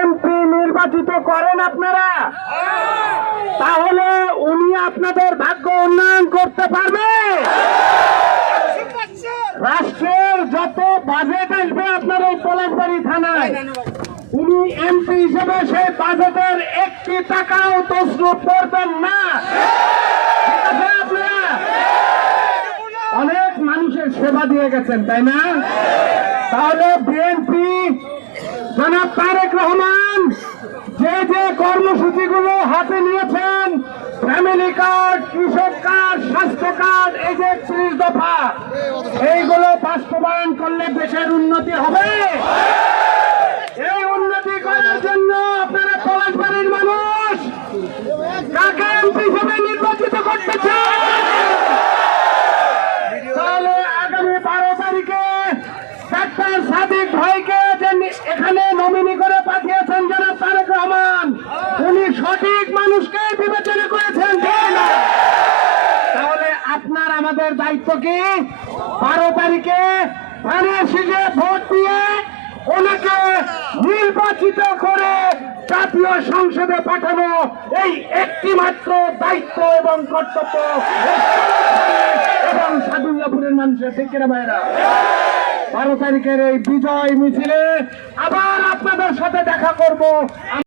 MP নির্বাচিত করেন আপনারা, তাহলে উনি আপনাদের ভাগ্য উন্নয়ন করতে পারবে। রাষ্ট্রের যত বাজেট আসবে আপনার এই পলাশবাড়ি থানায়, উনি এমপি হিসেবে সেই বাজেটের একটি টাকাও তছরূপ করবেন না। ঠিক আছে, আপনারা অনেক মানুষের সেবা দিয়ে গেছেন, তাই না? তাহলে বিএনপি জনাব তারেক রহমান যে যে কর্মসূচিগুলো হাতে নিয়েছেন, ফ্যামিলি কার্ড, কৃষক কার্ড, স্বাস্থ্য কার্ড, এই যে ৩০ দফা, এইগুলো বাস্তবায়ন করলে দেশের উন্নতি হবে। এই উন্নতি করার জন্য আপনারা পলাশবাড়ির মানুষ কাকে এমপি হিসেবে নির্বাচিত করতে চান? তাহলে আগামী 12 তারিখে ডাক্তার সাদিক ভাইকে যে এখানে নমিনি করে পাঠিয়েছেন জনাব তারেক রহমান, উনি সঠিক মানুষকে বিবেচনা করেছেন। তাহলে আপনার আমাদের দায়িত্ব কি? 12 তারিখে ধানের শীষে ভোট দিয়ে ওনাকে নির্বাচিত করে জাতীয় সংসদে পাঠানো, এই একটি মাত্র দায়িত্ব এবং কর্তব্য এবং সাদুল্লাপুরের মানুষের ঠিক কিনা ভাইরা? 12 তারিখের এই বিজয় মিছিলে আবার আপনাদের সাথে দেখা করব।